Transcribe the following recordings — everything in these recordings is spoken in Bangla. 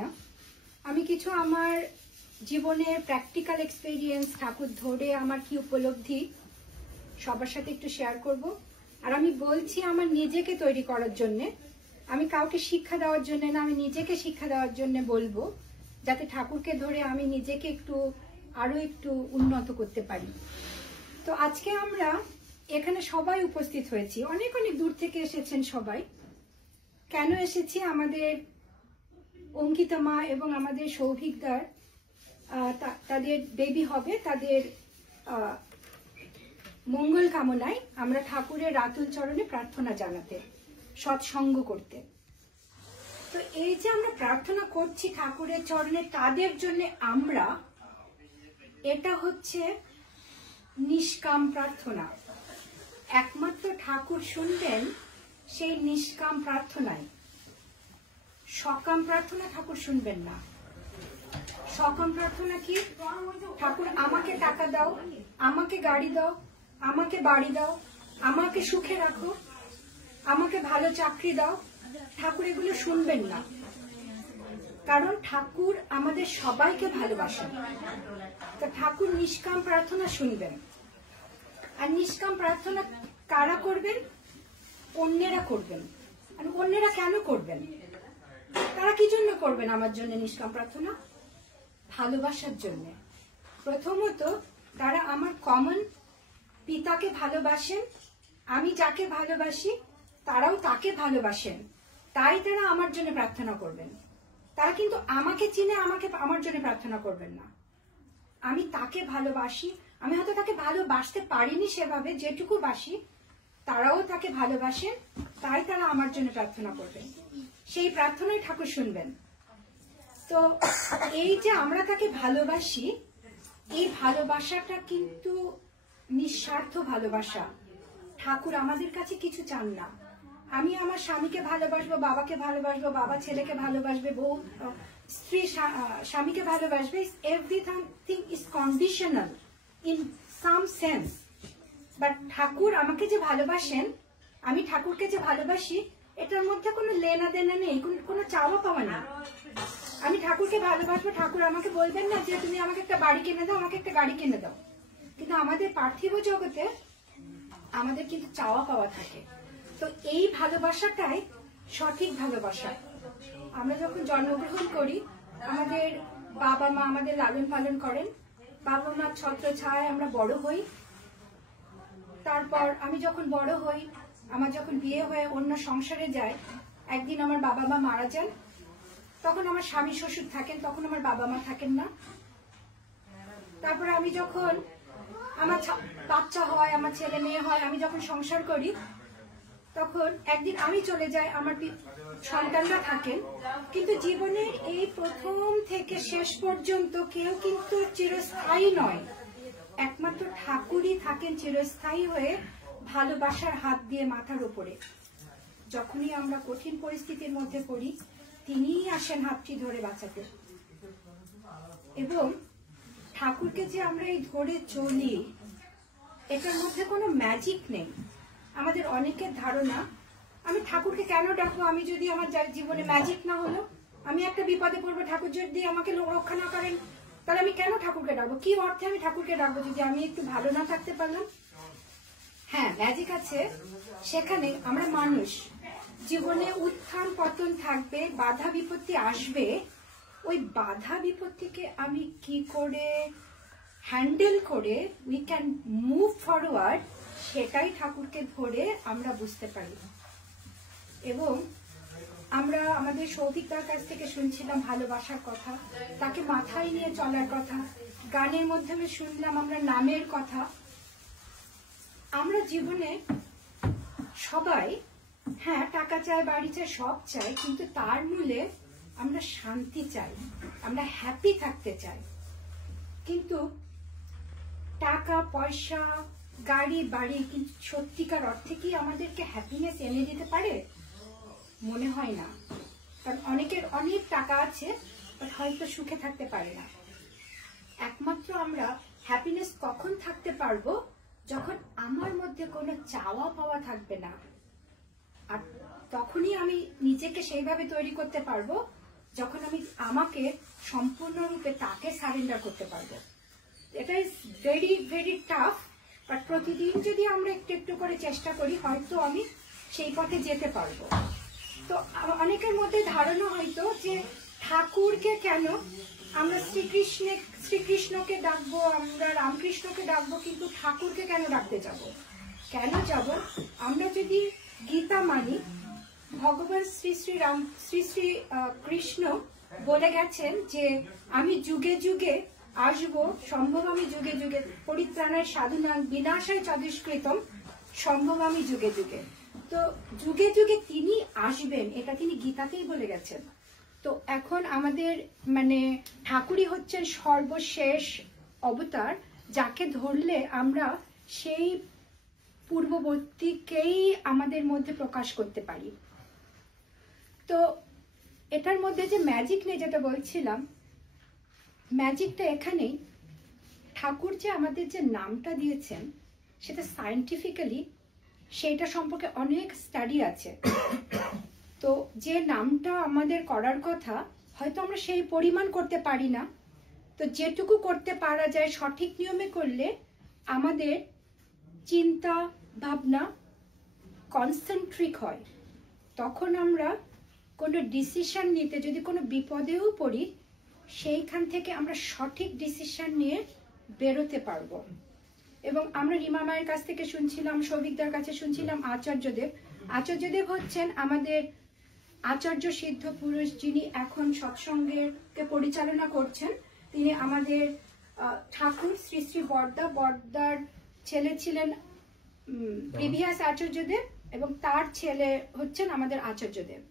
না আমি কিছু আমার জীবনের প্র্যাকটিক্যাল এক্সপেরিয়েন্স ঠাকুর ধরে আমার কি উপলব্ধি সবার সাথে একটু শেয়ার করব। আর আমি বলছি আমার নিজেকে তৈরি করার জন্য, আমি কাউকে শিক্ষা দেওয়ার জন্য না, আমি নিজেকে শিক্ষা দেওয়ার জন্য বলবো, যাতে ঠাকুরকে ধরে আমি নিজেকে আরো একটু উন্নত করতে পারি। তো আজকে আমরা এখানে সবাই উপস্থিত হয়েছি, অনেক অনেক দূর থেকে এসেছেন সবাই। কেন এসেছি? আমাদের অঙ্কিতা মা এবং আমাদের সৌভিকদার তাদের বেবি হবে, তাদের মঙ্গল কামনায় আমরা ঠাকুরের রাতুল চরণে প্রার্থনা জানাতে, সৎসঙ্গ করতে। তো এই যে আমরা প্রার্থনা করছি ঠাকুরের চরণে তাদের জন্য, আমরা এটা হচ্ছে নিষ্কাম প্রার্থনা। একমাত্র ঠাকুর শুনবেন সেই নিষ্কাম প্রার্থনায়। সকাম প্রার্থনা ঠাকুর শুনবেন না। সকাম প্রার্থনা কি? ঠাকুর আমাকে টাকা দাও, আমাকে গাড়ি দাও, আমাকে বাড়ি দাও, আমাকে সুখে রাখো, আমাকে ভালো চাকরি দাও। ঠাকুর এগুলো শুনবেন না, কারণ ঠাকুর আমাদের সবাইকে ভালোবাসেন। তো ঠাকুর নিষ্কাম প্রার্থনা শুনবেন। আর নিষ্কাম প্রার্থনা কারা করবেন? অন্যেরা করবেন। আর অন্যেরা কেন করবেন? তারা কি জন্য করবেন আমার জন্য নিষ্কাম প্রার্থনা? ভালোবাসার জন্য। প্রথমত তারা আমার কমন পিতাকে ভালোবাসেন, আমি যাকে ভালোবাসি তারাও তাকে ভালোবাসেন, তাই তারা আমার জন্য প্রার্থনা করবেন। তারা কিন্তু আমাকে চিনে আমার জন্য প্রার্থনা করবেন না। আমি তাকে ভালোবাসি, আমি হয়তো তাকে ভালোবাসতে পারিনি সেভাবে, যেটুকু বাসি তারাও তাকে ভালোবাসেন, তাই তারা আমার জন্য প্রার্থনা করবেন। সেই প্রার্থনাই ঠাকুর শুনবেন। তো এই যে আমরা তাকে ভালোবাসি, এই ভালোবাসাটা কিন্তু নিঃস্বার্থ ভালোবাসা। ঠাকুর আমাদের কাছে কিছু চান না। আমি আমার স্বামীকে ভালোবাসবো, বাবাকে ভালোবাসবো, বাবা ছেলেকে ভালোবাসবে, বউ স্ত্রী স্বামীকে ভালোবাসবে। Everything is conditional in some sense. But Thakur আমাকে যে ভালোবাসেন, আমি ঠাকুরকে যে ভালোবাসি, এটার মধ্যে কোনো লেনা দেনা নেই, কোনো চাওয়া পাওয়া নেই। আমি ঠাকুরকে ভালোবাসবো, ঠাকুর আমাকে বলবেন না যে তুমি আমাকে একটা বাড়ি কিনে দাও, আমাকে একটা গাড়ি কিনে দাও। কিন্তু আমাদের পার্থিব জগতে আমাদের কিন্তু চাওয়া পাওয়া থাকে। তো এই ভালোবাসাটাই সঠিক ভালোবাসা। আমরা যখন জন্মগ্রহণ করি, আমাদের বাবা মা আমাদের লালন পালন করেন, বাবা মার ছত্র ছায় আমরা বড় হই। তারপর আমি যখন বড় হই, আমার যখন বিয়ে হয়ে অন্য সংসারে যায়, একদিন আমার বাবা মা মারা যান। তখন আমার স্বামী শ্বশুর থাকেন, তখন আমার বাবা মা থাকেন না। তারপরে আমি যখন আমার বাচ্চা হয়, আমার ছেলে মেয়ে হয়, আমি যখন সংসার করি, তখন একদিন আমি চলে যাই, আমার সন্তানরা থাকেন। কিন্তু জীবনের এই প্রথম থেকে শেষ পর্যন্ত কেউ কিন্তু চিরস্থায়ী নয়। একমাত্র ঠাকুরই থাকেন চিরস্থায়ী হয়ে, ভালোবাসার হাত দিয়ে মাথার উপরে। যখনই আমরা কঠিন পরিস্থিতির মধ্যে পড়ি, তিনিই আসেন হাতটি ধরে বাঁচাতে। এবং ঠাকুরকে যে আমরা এই ধরে চলি, এটার মধ্যে কোনো ম্যাজিক নেই। আমাদের অনেকের ধারণা, আমি ঠাকুরকে কেন ডাকবো? আমি যদি আমার জীবনে ম্যাজিক না হলো, আমি একটা বিপদে পড়বো, ঠাকুর যদি আমাকে রক্ষা না করেন, তাহলে আমি কেন ঠাকুরকে ডাকবো? কি অর্থে আমি ঠাকুরকে ডাকবো যদি আমি একটু ভালো না থাকতে পারলাম? হ্যাঁ, ম্যাজিক আছে সেখানে। আমরা মানুষ, জীবনে উত্থান পতন থাকবে, বাধা বিপত্তি আসবে। ওই বাধা বিপত্তিকে আমি কি করে হ্যান্ডেল করে উই ক্যান মুভ ফরওয়ার্ড, সেটাই ঠাকুরকে ধরে আমরা বুঝতে পারি। এবং আমরা আমাদের সৌভিকদার কাছ থেকে শুনছিলাম ভালোবাসার কথা, তাকে মাথায় নিয়ে চলার কথা। গানের মাধ্যমে শুনলাম আমরা নামের কথা। আমরা জীবনে সবাই, হ্যাঁ, টাকা চাই, বাড়ি চাই, সব চাই, কিন্তু তার মূলে আমরা শান্তি চাই, আমরা হ্যাপি থাকতে চাই। কিন্তু টাকা পয়সা, গাড়ি বাড়ি কি সত্যিকার অর্থে কি আমাদেরকে হ্যাপিনেস এনে দিতে পারে? মনে হয় না। কারণ অনেকের অনেক টাকা আছে, হয়তো সুখে থাকতে পারে না। একমাত্র আমরা হ্যাপিনেস কখন থাকতে পারবো? যখন আমার মধ্যে কোনো চাওয়া পাওয়া থাকবে না। আর তখনই আমি নিজেকে সেইভাবে তৈরি করতে পারবো যখন আমি আমাকে সম্পূর্ণরূপে তাকে সারেন্ডার করতে পারবো। এটা is very very tough, but প্রতিদিন যদি আমরা একটু একটু করে চেষ্টা করি হয়তো আমি সেই পথে যেতে পারবো। তো অনেকের মধ্যে ধারণা হয়তো যে ঠাকুরকে কেন আমরা শ্রীকৃষ্ণকে ডাকবো, আমরা রামকৃষ্ণকে ডাকবো, কিন্তু ঠাকুরকে কেন ডাকতে যাব? কেন যাব? আমরা যদি গীতা মানি, ভগবান শ্রী শ্রী কৃষ্ণ বলে গেছেন যে আমি যুগে যুগে আসবো, সম্ভব আমি যুগে যুগে, পরিত্রাণায় সাধুনাং বিনাশায় চতুষ্কৃতম সম্ভব আমি যুগে যুগে। তো যুগে যুগে তিনি আসবেন, এটা তিনি গীতাতেই বলে গেছেন। তো এখন আমাদের মানে ঠাকুরই হচ্ছেন সর্বশেষ অবতার, যাকে ধরলে আমরা সেই পূর্ববর্তীকেই আমাদের মধ্যে প্রকাশ করতে পারি। তো এটার মধ্যে যে ম্যাজিক নেই যেটা বলছিলাম, ম্যাজিকটা এখানেই। ঠাকুর যে আমাদের যে নামটা দিয়েছেন সেটা সায়েন্টিফিক্যালি সেইটা সম্পর্কে অনেক স্টাডি আছে। তো যে নামটা আমাদের করার কথা হয়তো আমরা সেই পরিমাণ করতে পারি না, তো যেটুকু করতে পারা যায় সঠিক নিয়মে করলে আমাদের চিন্তা ভাবনা কনসেন্ট্রিক হয়। তখন আমরা কোনো ডিসিশন নিতে যদি কোনো বিপদেও পড়ি, সেইখান থেকে আমরা সঠিক ডিসিশন নিয়ে বেরোতে পারবো। এবং আমরা রিমা মায়ের কাছ থেকে শুনছিলাম, সৌভিকদার কাছে শুনছিলাম আচার্যদেব। আচার্যদেব হচ্ছেন আমাদের আচার্য সিদ্ধ পুরুষ, যিনি এখন সৎসঙ্গকে পরিচালনা করছেন। তিনি আমাদের ঠাকুর শ্রী শ্রী বর্দার ছেলে ছিলেন প্রিভিয়াস আচার্যদেব, এবং তার ছেলে হচ্ছেন আমাদের আচার্যদেব।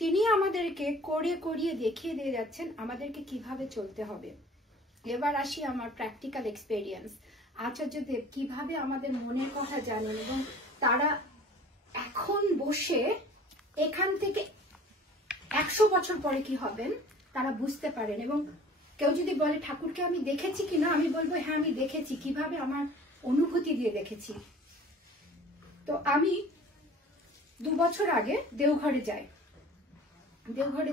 তিনি আমাদেরকে করিয়ে দেখিয়ে দিয়ে যাচ্ছেন আমাদেরকে কিভাবে চলতে হবে। এবার আসি আমার প্র্যাকটিক্যাল এক্সপেরিয়েন্স। আচার্যদেব কিভাবে আমাদের মনের কথা জানেন, এবং তারা এখন বসে এখান থেকে 100 বছর পরে কি হবেন তারা বুঝতে পারেন। এবং কেউ যদি বলে ঠাকুরকে আমি দেখেছি কিনা, আমি বলবো হ্যাঁ আমি দেখেছি। কিভাবে? আমার অনুভূতি দিয়ে দেখেছি। তো আমি 2 বছর আগে দেওঘরে যাই। দেওঘরে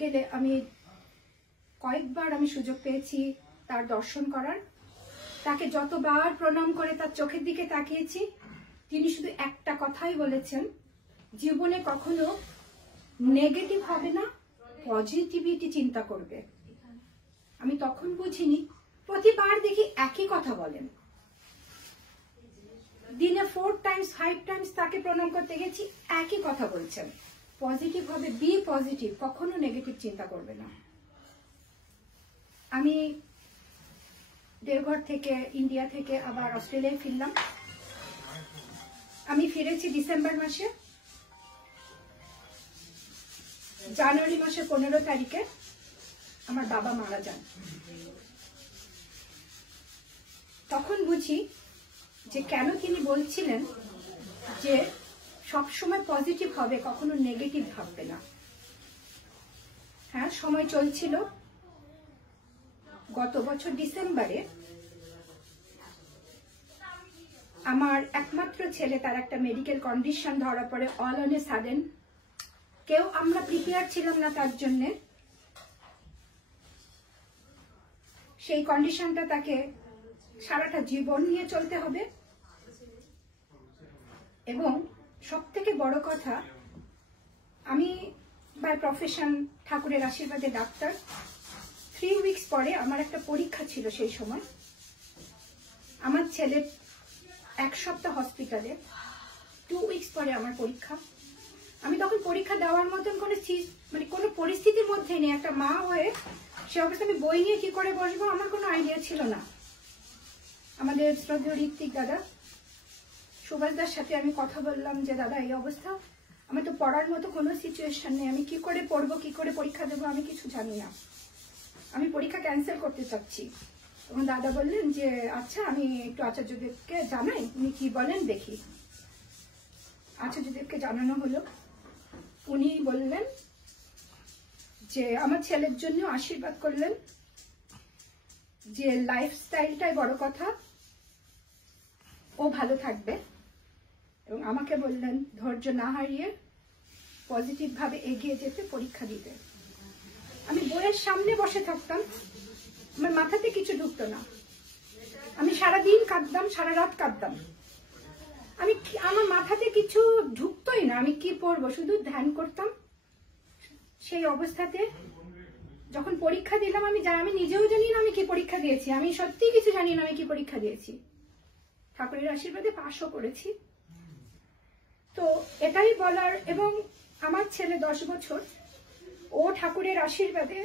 গেলে আমি কয়েকবার আমি সুযোগ পেয়েছি তার দর্শন করার। তাকে যতবার প্রণাম করে তার চোখের দিকে তাকিয়েছি, তিনি শুধু একটা কথাই বলেছেন, জীবনে কখনো নেগেটিভ হবে না, পজিটিভিটি চিন্তা করবে। আমি তখন বুঝিনি, প্রতিবার দেখি একই কথা বলেন। দিনে 4 টাইমস 5 টাইমস তাকে প্রণাম করতে গেছি, একই কথা বলছেন, পজিটিভ হবে, বি পজিটিভ, কখনো নেগেটিভ চিন্তা করবে না। আমি দেওঘর থেকে, ইন্ডিয়া থেকে আবার অস্ট্রেলিয়ায় ফিরলাম। আমি ফিরেছি ডিসেম্বর মাসে। জানুয়ারি মাসের 15 তারিখে আমার বাবা মারা যান। তখন বুঝি যে কেন তিনি বলছিলেন যে সবসময় পজিটিভ হবে, কখনো নেগেটিভ ভাববে না। হ্যাঁ, সময় চলছিল। গত বছর ডিসেম্বরে আমার একমাত্র ছেলে, তার একটা মেডিকেল কন্ডিশন ধরা পড়ে অল অন এ সাডেন। কেউ আমরা প্রিপেয়ার ছিলাম না তার জন্যে। সেই কন্ডিশনটা তাকে সারাটা জীবন নিয়ে চলতে হবে। এবং সব থেকে বড় কথা, আমি বাই প্রফেশন ঠাকুরের আশীর্বাদে ডাক্তার। 3 উইকস পরে আমার একটা পরীক্ষা ছিল। সেই সময় আমার ছেলে 1 সপ্তাহ হসপিটালে, 2 উইকস পরে আমার পরীক্ষা। আমি তখন পরীক্ষা দেওয়ার মতন কোনো পরিস্থিতির মধ্যে নেই। একটা মা হয়ে সে অবস্থা আমি বই নিয়ে কি করে বসবো আমার কোনো আইডিয়া ছিল না। আমাদের শ্রদ্ধেয় ঋত্বিক দাদা, সুভাষদার সাথে আমি কথা বললাম যে দাদা এই অবস্থা, আমার তো পড়ার মতো কোনো সিচুয়েশন নেই, আমি কি করে পড়বো, কি করে পরীক্ষা দেবো, আমি কিছু জানি না, আমি পরীক্ষা ক্যান্সেল করতে চাচ্ছি। তখন দাদা বললেন যে আচ্ছা আমি একটু আচার্যদেবকে জানাই, উনি কি বলেন দেখি। আচার্যদেবকে জানানো হলো। উনি বললেন যে আমার ছেলের জন্য আশীর্বাদ করলেন যে লাইফস্টাইলটাই বড় কথা, ও ভালো থাকবে। এবং আমাকে বললেন ধৈর্য না হারিয়ে পজিটিভ ভাবে এগিয়ে যেতে, পরীক্ষা দিতে। আমি বইয়ের সামনে বসে থাকতাম, আমার মাথাতে কিছু ঢুকতো না, আমি সারাদিন কাঁদতাম, সারা রাত কাঁদতাম, আমার মাথাতে কিছু ঢুকতোই না, আমি কি পড়বো, শুধু ধ্যান করতাম। সেই অবস্থাতে যখন পরীক্ষা দিলাম, আমি নিজেও জানি না আমি কি পরীক্ষা দিয়েছি, আমি সত্যি কিছু জানি না আমি কি পরীক্ষা দিয়েছি। ঠাকুরের আশীর্বাদে পাশও করেছি। তো এটাই বলার, এবং আমার ছেলে 10 বছর, ও ঠাকুরের আশীর্বাদে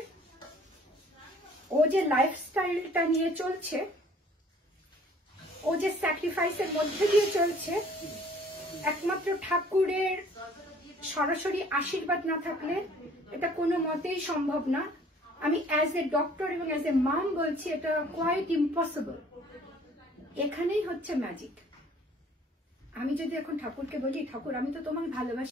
ও যে লাইফস্টাইলটা নিয়ে চলছে, ও যে স্যাক্রিফাইসের মধ্যে দিয়ে চলছে, একমাত্র ঠাকুরের সরাসরি আশীর্বাদ না থাকলে এটা কোনো মতেই সম্ভব না। আমি অ্যাজ এ ডক্টর এবং অ্যাজ এ মাম বলছি, এটা কোয়াইট ইম্পসিবল। এখানেই হচ্ছে ম্যাজিক। আমি যদি এখন ঠাকুরকে বলি, ঠাকুর আমি তো তোমাকে ভালোবাসি,